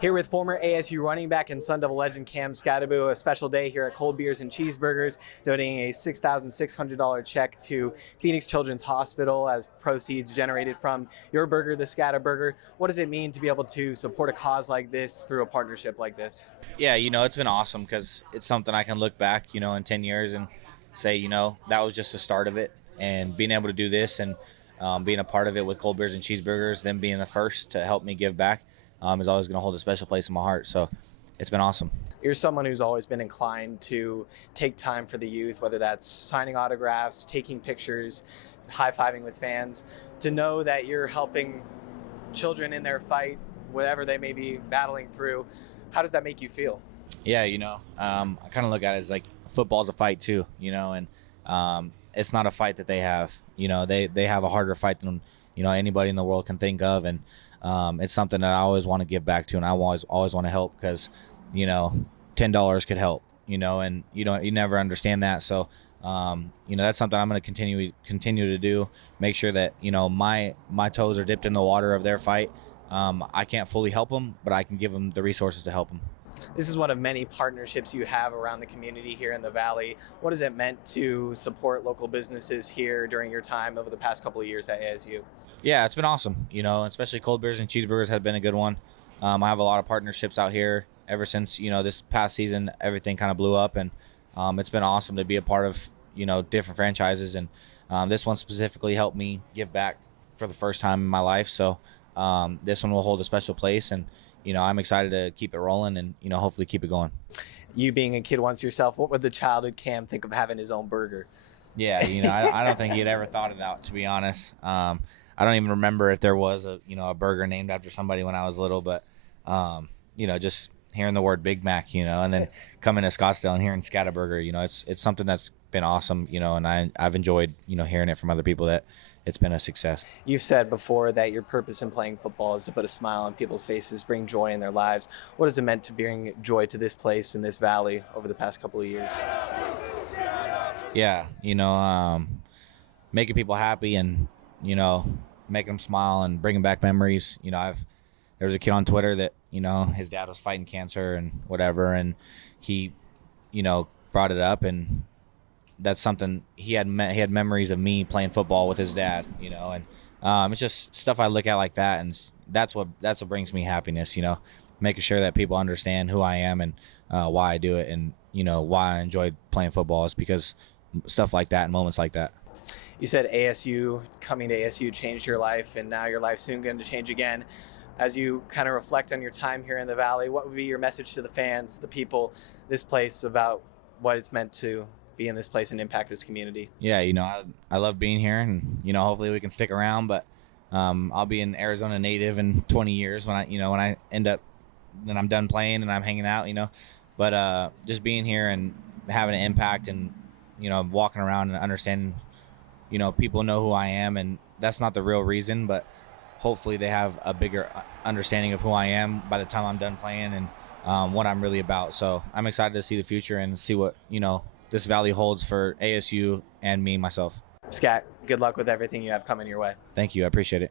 Here with former ASU running back and Sun Devil legend Cam Skattebo, a special day here at Cold Beers and Cheeseburgers, donating a $6,600 check to Phoenix Children's Hospital as proceeds generated from your burger, the Skatta Burger. What does it mean to be able to support a cause like this through a partnership like this? Yeah, it's been awesome because it's something I can look back, in 10 years and say, that was just the start of it. And being able to do this and being a part of it with Cold Beers and Cheeseburgers, them being the first to help me give back, is always going to hold a special place in my heart. So it's been awesome. You're someone who's always been inclined to take time for the youth, whether that's signing autographs, taking pictures, high-fiving with fans. To know that you're helping children in their fight, whatever they may be battling through, how does that make you feel? Yeah, I kind of look at it as like football's a fight too, and it's not a fight that they have. They have a harder fight than anybody in the world can think of, and it's something that I always want to give back to, and I always want to help because $10 could help, and you never understand that. So that's something I'm going to continue to do. Make sure that my toes are dipped in the water of their fight. I can't fully help them, but I can give them the resources to help them. This is one of many partnerships you have around the community here in the Valley. What has it meant to support local businesses here during your time over the past couple of years at ASU? Yeah, it's been awesome. Especially Cold Beers and Cheeseburgers have been a good one. I have a lot of partnerships out here ever since, this past season, everything kind of blew up, and it's been awesome to be a part of, different franchises. And this one specifically helped me give back for the first time in my life. So this one will hold a special place, and I'm excited to keep it rolling and hopefully keep it going. You being a kid once yourself, what would the childhood Cam think of having his own burger? Yeah, I don't think he had ever thought of that, to be honest. I don't even remember if there was a burger named after somebody when I was little, but just hearing the word Big Mac, and then coming to Scottsdale and hearing Skatta Burger, it's something that's been awesome, and I've enjoyed hearing it from other people that it's been a success. You've said before that your purpose in playing football is to put a smile on people's faces, bring joy in their lives. What has it meant to bring joy to this place in this valley over the past couple of years? Yeah, making people happy and making them smile and bringing back memories. There was a kid on Twitter that his dad was fighting cancer and whatever, and he brought it up, and that's something he had memories of me playing football with his dad, and it's just stuff I look at like that, and that's what brings me happiness, making sure that people understand who I am and why I do it, and why I enjoy playing football is because stuff like that and moments like that. You said coming to ASU changed your life, and now your life's soon going to change again. As you kind of reflect on your time here in the Valley, what would be your message to the fans, the people, this place, about what it's meant to be in this place and impact this community? Yeah, I love being here, and hopefully we can stick around, but I'll be an Arizona native in 20 years when I end up, when I'm done playing and I'm hanging out, but just being here and having an impact and walking around and understanding people know who I am, and that's not the real reason, but hopefully they have a bigger understanding of who I am by the time I'm done playing and what I'm really about. So I'm excited to see the future and see what this valley holds for ASU and me myself. Scat, good luck with everything you have coming your way. Thank you. I appreciate it.